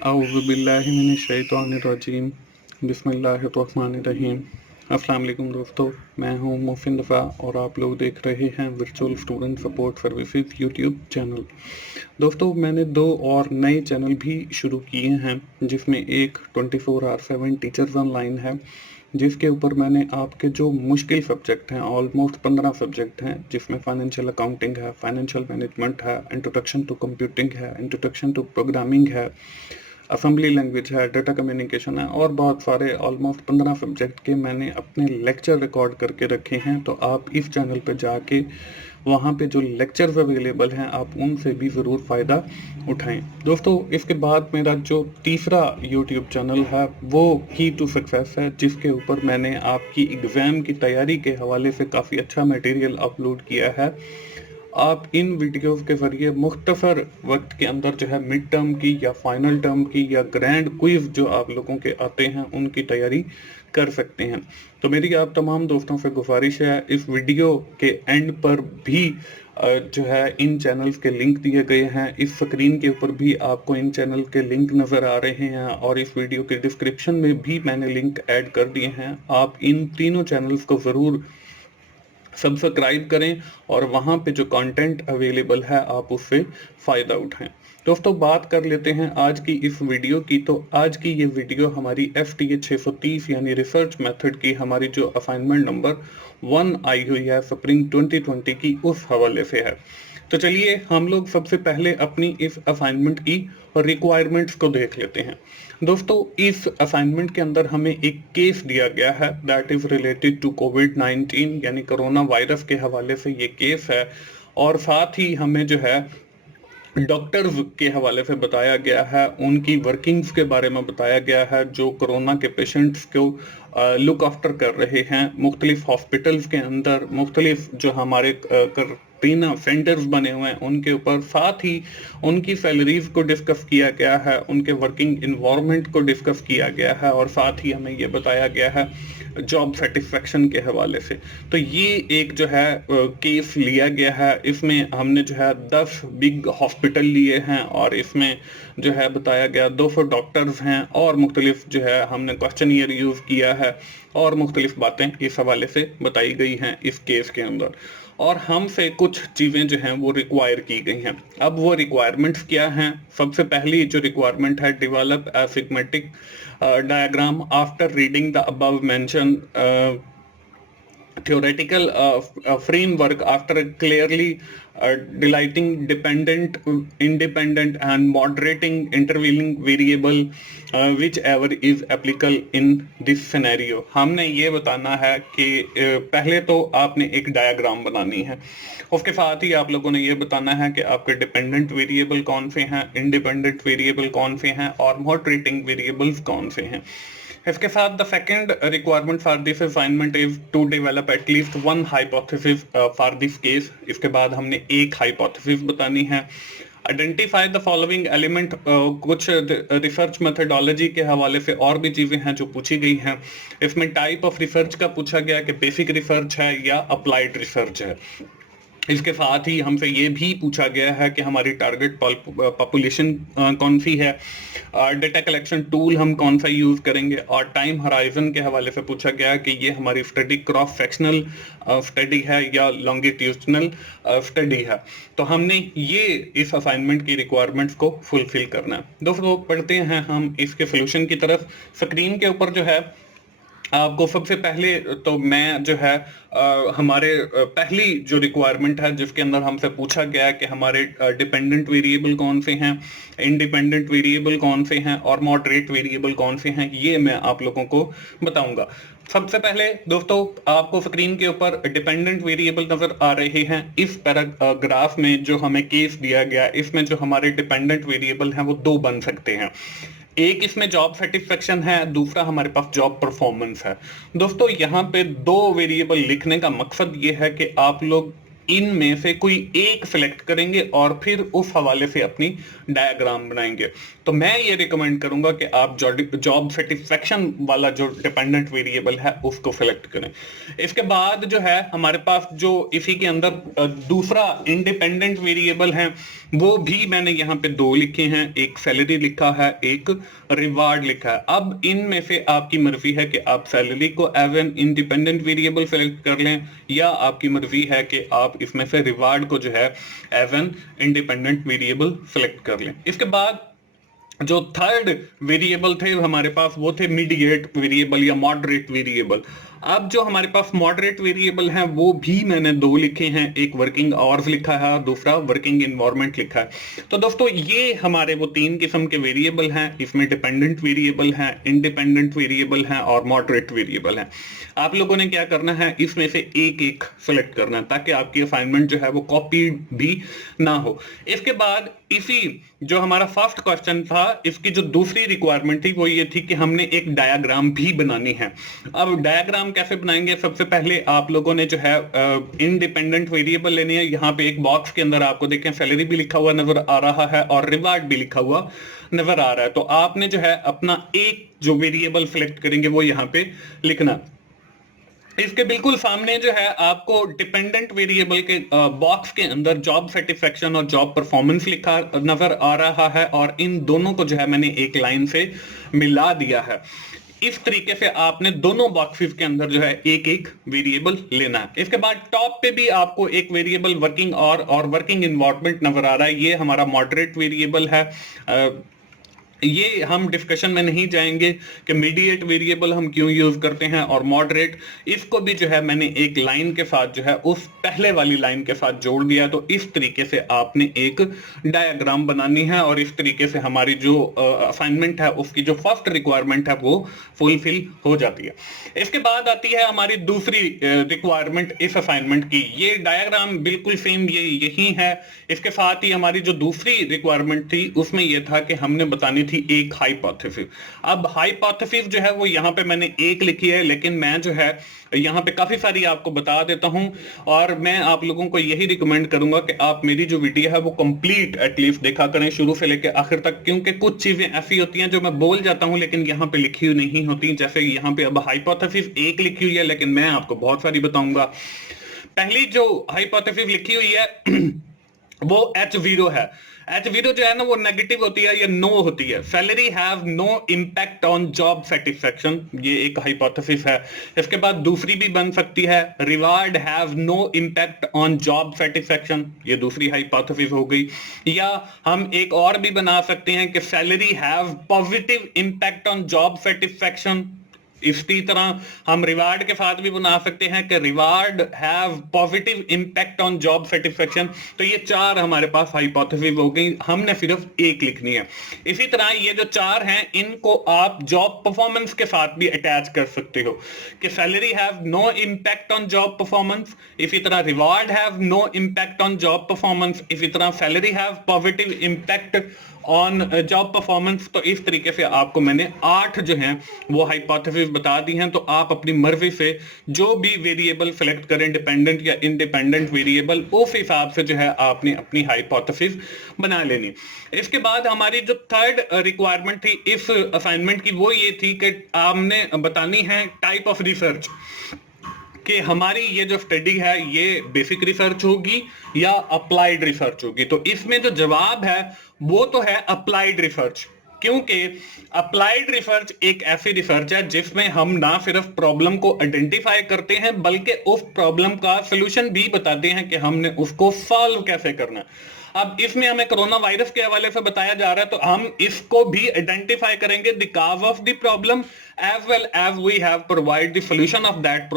औज़ुबिल्लाहिमिनश्शैतानिर्रजीम बिस्मिल्लाहिर्रहमानिर्रहीम। अस्सलाम वालेकुम दोस्तों, मैं हूं मोहसिन दफ़ा और आप लोग देख रहे हैं virtual student support services YouTube channel. दोस्तों, मैंने 2 और नए चैनल भी शुरू किए हैं, जिसमें एक 24/7 टीचर्स ऑनलाइन है, जिसके ऊपर मैंने आपके जो मुश्किल सब्जेक्ट हैं, ऑलमोस्ट 15 सब्जेक्ट हैं, जिसमें फाइनेंशियल अकाउंटिंग है, फाइनेंशियल मैनेजमेंट है, इंट्रोडक्शन टू कंप्यूटिंग है, इंट्रोडक्शन टू प्रोग्रामिंग है, असेंबली लैंग्वेज है, डाटा कम्युनिकेशन है और बहुत सारे ऑलमोस्ट 15 सब्जेक्ट के मैंने अपने लेक्चर रिकॉर्ड करके रखे हैं। तो आप इस चैनल पे जाके वहाँ पे जो लेक्चर्स अवेलेबल हैं, आप उनसे भी ज़रूर फ़ायदा उठाएं। दोस्तों, इसके बाद मेरा जो तीसरा यूट्यूब चैनल है वो की टू सक्सेस है, जिसके ऊपर मैंने आपकी एग्ज़ाम की तैयारी के हवाले से काफ़ी अच्छा मटेरियल अपलोड किया है। आप इन वीडियोस के ज़रिए मुख्तसर वक्त के अंदर जो है मिड टर्म की या फाइनल टर्म की या ग्रैंड क्विज जो आप लोगों के आते हैं उनकी तैयारी कर सकते हैं। तो मेरी आप तमाम दोस्तों से गुजारिश है, इस वीडियो के एंड पर भी जो है इन चैनल्स के लिंक दिए गए हैं। इस स्क्रीन के ऊपर भी आपको इन चैनल के लिंक नज़र आ रहे हैं और इस वीडियो के डिस्क्रिप्शन में भी मैंने लिंक ऐड कर दिए हैं। आप इन तीनों चैनल्स को ज़रूर सब्सक्राइब करें और वहाँ पे जो कंटेंट अवेलेबल है आप उससे फ़ायदा उठाएं। दोस्तों, बात कर लेते हैं आज की इस वीडियो की। तो आज की ये वीडियो हमारी STA 630 यानी रिसर्च मेथड की हमारी जो असाइनमेंट नंबर 1 आई हुई है स्प्रिंग 2020 की, उस हवाले से है। तो चलिए हम लोग सबसे पहले अपनी इस असाइनमेंट की रिक्वायरमेंट्स को देख लेते हैं। दोस्तों, इस असाइनमेंट के अंदर हमें एक केस दिया गया है दैट इज रिलेटेड टू कोविड-19 यानी कोरोना वायरस के हवाले से ये केस है, और साथ ही हमें जो है डॉक्टर्स के हवाले से बताया गया है, उनकी वर्किंग्स के बारे में बताया गया है जो कोरोना के पेशेंट्स को लुक आफ्टर कर रहे हैं मुख्तलिफ हॉस्पिटल्स के अंदर। मुख्तलिफ जो हमारे तीन सेंटर्स बने हुए हैं उनके ऊपर, साथ ही उनकी सैलरीज को डिस्कस किया गया है, उनके वर्किंग इन्वायरमेंट को डिस्कस किया गया है और साथ ही हमें ये बताया गया है जॉब सेटिस्फेक्शन के हवाले से। तो ये एक जो है केस लिया गया है। इसमें हमने जो है 10 बिग हॉस्पिटल लिए हैं और इसमें जो है बताया गया 200 डॉक्टर्स हैं और मुख्तलिफ जो है हमने क्वेश्चनियर यूज़ किया है और मुख्तलिफ बातें इस हवाले से बताई गई हैं इस केस के अंदर, और हमसे कुछ चीज़ें जो हैं वो रिक्वायर की गई हैं। अब वो रिक्वायरमेंट्स क्या हैं? सबसे पहली जो रिक्वायरमेंट है, develop a schematic diagram after reading the above mentioned theoretical framework after clearly delighting dependent, independent and moderating intervening variable whichever is applicable in this scenario। हमने ये बताना है कि पहले तो आपने एक डायग्राम बनानी है, उसके साथ ही आप लोगों ने ये बताना है कि आपके डिपेंडेंट वेरिएबल कौन से हैं, इंडिपेंडेंट वेरिएबल कौन से हैं और मॉडरेटिंग वेरिएबल्स कौन से हैं। इसके साथ the second requirement for this assignment is to develop at least one hypothesis for this case. इसके बाद हमने एक हाइपोथेसिस बतानी है। आइडेंटिफाई द फॉलोइंग एलिमेंट, कुछ रिसर्च मेथडोलॉजी के हवाले से और भी चीज़ें हैं जो पूछी गई हैं। इसमें टाइप ऑफ रिसर्च का पूछा गया कि बेसिक रिसर्च है या अप्लाइड रिसर्च है। इसके साथ ही हमसे ये भी पूछा गया है कि हमारी टारगेट पॉपुलेशन कौन सी है, डेटा कलेक्शन टूल हम कौन सा यूज़ करेंगे, और टाइम हराइजन के हवाले से पूछा गया कि ये हमारी स्टडी क्रॉस सेक्शनल स्टडी है या लॉन्गिट्यूडनल स्टडी है। तो हमने ये इस असाइनमेंट की रिक्वायरमेंट्स को फुलफिल करना है। दोस्तों, पढ़ते हैं हम इसके सोल्यूशन की तरफ। स्क्रीन के ऊपर जो है आपको सबसे पहले तो मैं जो है हमारे पहली जो रिक्वायरमेंट है जिसके अंदर हमसे पूछा गया है कि हमारे डिपेंडेंट वेरिएबल कौन से हैं, इंडिपेंडेंट वेरिएबल कौन से हैं और मॉडरेट वेरिएबल कौन से हैं, ये मैं आप लोगों को बताऊंगा। सबसे पहले दोस्तों, आपको स्क्रीन के ऊपर डिपेंडेंट वेरिएबल नजर आ रहे हैं। इस पैराग्राफ में जो हमें केस दिया गया, इसमें जो हमारे डिपेंडेंट वेरिएबल हैं वो 2 बन सकते हैं। एक इसमें जॉब सेटिस्फेक्शन है, दूसरा हमारे पास जॉब परफॉर्मेंस है। दोस्तों, यहाँ पे 2 वेरिएबल लिखने का मकसद ये है कि आप लोग इनमें से कोई एक सिलेक्ट करेंगे और फिर उस हवाले से अपनी डायग्राम बनाएंगे। तो मैं ये रिकमेंड करूंगा कि आप जॉब सेटिस्फेक्शन वाला जो डिपेंडेंट वेरिएबल है उसको सिलेक्ट करें। इसके बाद जो है हमारे पास जो इसी के अंदर दूसरा इंडिपेंडेंट वेरिएबल है वो भी मैंने यहाँ पे दो लिखे हैं, एक सैलरी लिखा है, एक रिवार्ड लिखा है। अब इनमें से आपकी मर्जी है कि आप सैलरी को as an independent variable select कर लें या आपकी मर्जी है कि आप इसमें से रिवार्ड को जो है as an independent variable select कर लें। इसके बाद जो थर्ड वेरिएबल थे हमारे पास वो थे मीडिएट वेरिएबल या मॉडरेट वेरिएबल। अब जो हमारे पास मॉडरेट वेरिएबल हैं वो भी मैंने दो लिखे हैं, एक वर्किंग आवर्स लिखा है और दूसरा वर्किंग एनवायरनमेंट लिखा है। तो दोस्तों ये हमारे वो तीन किस्म के वेरिएबल हैं, इसमें डिपेंडेंट वेरिएबल हैं, इंडिपेंडेंट वेरिएबल हैं और मॉडरेट वेरिएबल हैं। आप लोगों ने क्या करना है, इसमें से एक एक सेलेक्ट करना है ताकि आपकी असाइनमेंट जो है वो कॉपी भी ना हो। इसके बाद इसी जो हमारा फर्स्ट क्वेश्चन था इसकी जो दूसरी रिक्वायरमेंट थी वो ये थी कि हमने एक डायग्राम भी बनानी है। अब डायग्राम कैसे बनाएंगे, सबसे पहले आप लोगों ने जो है इंडिपेंडेंट वेरिएबल लेनी है। यहाँ पे एक बॉक्स के अंदर आपको देखें सैलरी भी लिखा हुआ नजर आ रहा है और रिवार्ड भी लिखा हुआ नजर आ रहा है। तो आपने जो है अपना एक जो वेरिएबल सिलेक्ट करेंगे वो यहाँ पे लिखना। इसके बिल्कुल सामने जो है आपको डिपेंडेंट वेरिएबल के बॉक्स के अंदर जॉब सेटिस्फेक्शन और जॉब परफॉर्मेंस लिखा नजर आ रहा है और इन दोनों को जो है मैंने एक लाइन से मिला दिया है। इस तरीके से आपने दोनों बॉक्सेस के अंदर जो है एक एक वेरिएबल लेना है। इसके बाद टॉप पे भी आपको एक वेरिएबल वर्किंग और वर्किंग एनवायरनमेंट नजर आ रहा है, ये हमारा मॉडरेट वेरिएबल है। ये हम डिस्कशन में नहीं जाएंगे कि मीडिएट वेरिएबल हम क्यों यूज करते हैं और मॉडरेट, इसको भी जो है मैंने एक लाइन के साथ जो है उस पहले वाली लाइन के साथ जोड़ दिया। तो इस तरीके से आपने एक डायग्राम बनानी है और इस तरीके से हमारी जो असाइनमेंट है उसकी जो फर्स्ट रिक्वायरमेंट है वो फुलफिल हो जाती है। इसके बाद आती है हमारी दूसरी रिक्वायरमेंट इस असाइनमेंट की। ये डायग्राम बिल्कुल सेम यही है। इसके साथ ही हमारी जो दूसरी रिक्वायरमेंट थी उसमें यह था कि हमने बतानी थी एक हाइपोथेसिस। अब हाइपोथेसिस जो है वो यहाँ पे मैंने एक लिखी है, लेकिन मैं जो है यहाँ पे काफी सारी आपको बता देता हूं और मैं आप लोगों को यही रिकमेंड करूंगा कि आप मेरी जो वीडियो है वो कंप्लीट एटलीस्ट देखा करें शुरू से लेकर आखिर तक, क्योंकि कुछ चीजें ऐसी होती हैं जो मैं बोल जाता हूं लेकिन यहाँ पे लिखी हुई नहीं होती। जैसे यहाँ पे अब हाइपोथेसिस एक लिखी हुई है लेकिन मैं आपको बहुत सारी बताऊंगा। पहली जो हाइपोथेसिस लिखी हुई है वो H0 है। H0 जो है ना वो नेगेटिव होती है या नो होती है। Salary have no impact on job satisfaction, ये एक हाइपोथेसिस है। इसके बाद दूसरी भी बन सकती है, reward have no impact on job satisfaction, ये दूसरी हाइपोथेसिस हो गई। या हम एक और भी बना सकते हैं कि salary have positive impact on job satisfaction. इसी तरह हम रिवार्ड के साथ भी बना सकते हैं कि reward have positive impact on job satisfaction. तो ये चार हमारे पास हाइपोथेसिस हो गई, हमने सिर्फ एक लिखनी है। इसी तरह ये जो चार हैं इनको आप जॉब परफॉर्मेंस के साथ भी अटैच कर सकते हो कि salary have no impact on job performance, इसी तरह reward have no impact on job performance, इसी तरह salary have positive impact on job performance. तो इस तरीके से आपको मैंने 8 जो हैं वो हाइपोथेसिस बता दी हैं। तो आप अपनी मर्जी से जो भी वेरिएबल सेलेक्ट करें, डिपेंडेंट या इंडिपेंडेंट वेरिएबल, उस हिसाब से जो है आपने अपनी हाइपोथेसिस बना लेनी। इसके बाद हमारी जो थर्ड रिक्वायरमेंट थी इस असाइनमेंट की वो ये थी कि आपने बतानी है टाइप ऑफ रिसर्च, कि हमारी ये जो स्टडी है ये बेसिक रिसर्च होगी या अप्लाइड रिसर्च होगी। तो इसमें जो जवाब है वो तो है अप्लाइड रिसर्च, क्योंकि अप्लाइड रिसर्च एक ऐसी रिसर्च है जिसमें हम ना सिर्फ प्रॉब्लम को आइडेंटिफाई करते हैं बल्कि उस प्रॉब्लम का सलूशन भी बताते हैं कि हमने उसको सॉल्व कैसे करना है। अब इसमें हमें कोरोना वायरस के हवाले से बताया जा रहा है तो हम इसको भी आइडेंटिफाई करेंगे the cause of the problem as well as we have provide the solution of that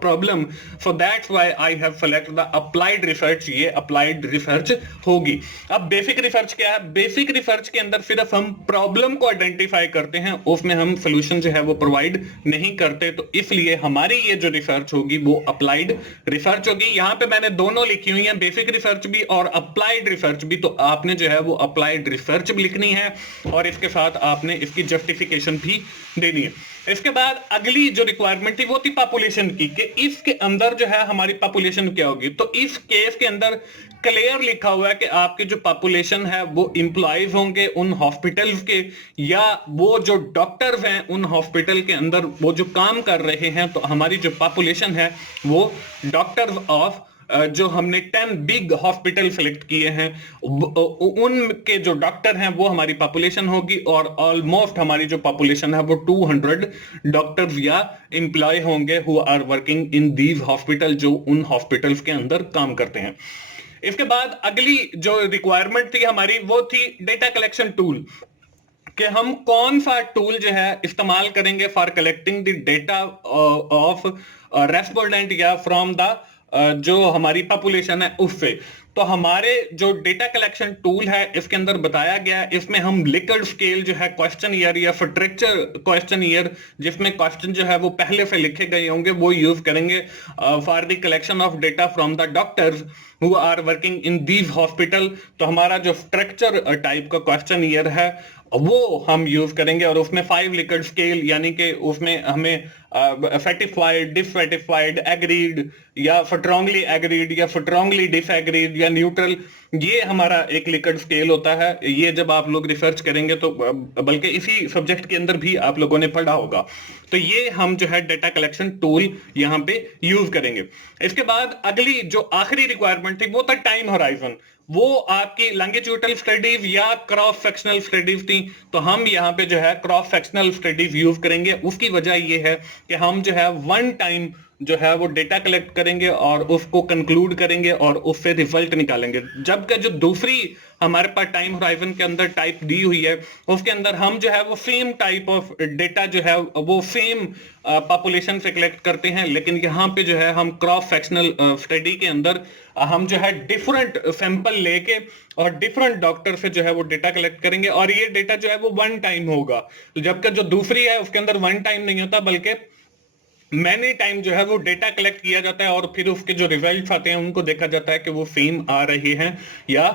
problem. So that's why I have selected the applied research, ये applied research होगी। अब बेसिक रिसर्च क्या है? बेसिक रिसर्च के अंदर सिर्फ हम problem को आइडेंटिफाई करते हैं, उसमें हम सोल्यूशन जो है वो प्रोवाइड नहीं करते। तो इसलिए हमारी ये जो रिसर्च होगी वो अप्लाइड रिसर्च होगी। यहाँ पे मैंने दोनों लिखी हुई हैं, बेसिक रिसर्च भी और अप्लाइड अप्लाइड रिसर्च भी, तो आपने जो है वो अप्लाइड रिसर्च भी लिखनी है और इसके साथ आपने इसकी जस्टिफिकेशन भी देनी है। इसके बाद अगली जो रिक्वायरमेंट थी वो थी पॉपुलेशन की, कि इसके अंदर जो है हमारी पॉपुलेशन क्या होगी। तो इस केस के अंदर क्लियर लिखा हुआ है कि आपकी जो पॉपुलेशन है वो इंप्लॉइज होंगे उन हॉस्पिटल्स के, या वो जो डॉक्टर्स हैं उन हॉस्पिटल के अंदर वो जो काम कर रहे हैं। तो हमारी जो पॉपुलेशन है वो डॉक्टर्स ऑफ जो हमने 10 बिग हॉस्पिटल सेलेक्ट किए हैं उनके जो डॉक्टर हैं वो हमारी पॉपुलेशन होगी, और ऑलमोस्ट हमारी जो पॉपुलेशन है वो 200 डॉक्टर्स या एम्प्लॉय होंगे who are working in these hospital, जो उन हॉस्पिटल्स के अंदर काम करते हैं। इसके बाद अगली जो रिक्वायरमेंट थी हमारी वो थी डेटा कलेक्शन टूल, कि हम कौन सा टूल जो है इस्तेमाल करेंगे for collecting the data of respondent या फ्रॉम द जो हमारी पॉपुलेशन है उससे। तो हमारे जो डेटा कलेक्शन टूल है इसके अंदर बताया गया, इसमें हम लिकर्ट स्केल जो है क्वेश्चन ईयर या फ्रिक्चर क्वेश्चन ईयर, जिसमें क्वेश्चन जो है वो पहले से लिखे गए होंगे, वो यूज करेंगे for the collection of data from the doctors who are working in these hospital. तो हमारा जो स्ट्रक्चर टाइप का क्वेश्चन ईयर है वो हम यूज करेंगे, और उसमें 5 लिकर्ट स्केल, यानी कि उसमें हमें सैटिस्फाइड, डिससैटिस्फाइड, एग्रीड या स्ट्रांगली एग्रीड या स्ट्रांगली डिसएग्रीड या न्यूट्रल, ये हमारा एक लिकर्ट स्केल होता है। ये जब आप लोग रिसर्च करेंगे तो बल्कि इसी सब्जेक्ट के अंदर भी आप लोगों ने पढ़ा होगा। तो ये हम जो है डेटा कलेक्शन टूल यहाँ पे यूज करेंगे। इसके बाद अगली जो आखिरी रिक्वायरमेंट थी वो था टाइम होराइजन, वो आपकी लॉन्गिट्यूडनल स्टडीज या क्रॉस सेक्शनल स्टडीज थी। तो हम यहाँ पे जो है क्रॉस सेक्शनल स्टडीज यूज करेंगे। उसकी वजह ये है कि हम जो है वन टाइम जो है वो डेटा कलेक्ट करेंगे और उसको कंक्लूड करेंगे और उससे रिजल्ट निकालेंगे, जबकि जो दूसरी हमारे पास टाइम होराइजन के अंदर टाइप दी हुई है उसके अंदर हम जो है वो सेम टाइप ऑफ डेटा जो है वो सेम पॉपुलेशन से कलेक्ट करते हैं, लेकिन यहाँ पे जो है हम क्रॉस सेक्शनल स्टडी के अंदर हम जो है डिफरेंट सैंपल लेके और डिफरेंट डॉक्टर से जो है वो डेटा कलेक्ट करेंगे, और ये डेटा जो है वो वन टाइम होगा। जबकि जो दूसरी है उसके अंदर वन टाइम नहीं होता, बल्कि मैनी टाइम जो है वो डेटा कलेक्ट किया जाता है और फिर उसके जो रिजल्ट्स आते हैं उनको देखा जाता है कि वो सेम आ रहे हैं या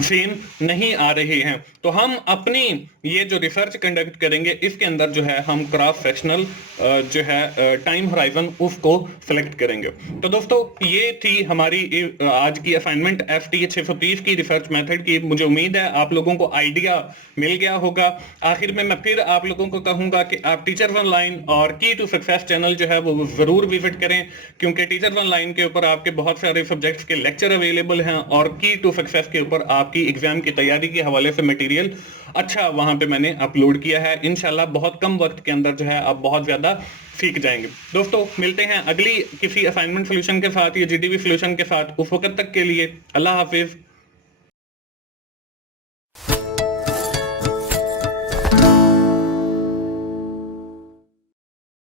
सेम नहीं आ रहे हैं। तो हम अपनी ये जो रिसर्च कंडक्ट करेंगे इसके अंदर जो है हम क्रॉस सेक्शनल जो है टाइम होराइजन उसको सिलेक्ट करेंगे। तो दोस्तों ये थी हमारी आज की असाइनमेंट STA630 की रिसर्च मेथड की। मुझे उम्मीद है आप लोगों को आइडिया मिल गया होगा। आखिर में मैं फिर आप लोगों को कहूंगा कि आप टीचर्स ऑनलाइन और की टू सक्सेस चैनल जो है वो जरूर विजिट करें, क्योंकि टीचर्स ऑनलाइन के ऊपर आपके बहुत सारे सब्जेक्ट्स के लेक्चर अवेलेबल हैं और की टू सक्सेस के ऊपर आपकी एग्जाम की तैयारी के हवाले से मटेरियल अच्छा वहां पे मैंने अपलोड किया है। इंशाल्लाह बहुत कम वक्त के अंदर जो है आप बहुत ज्यादा सीख जाएंगे। दोस्तों मिलते हैं अगली किसी असाइनमेंट सोल्यूशन के साथ या GDV सोल्यूशन के साथ। उस वक्त तक के लिए अल्लाह हाफिज।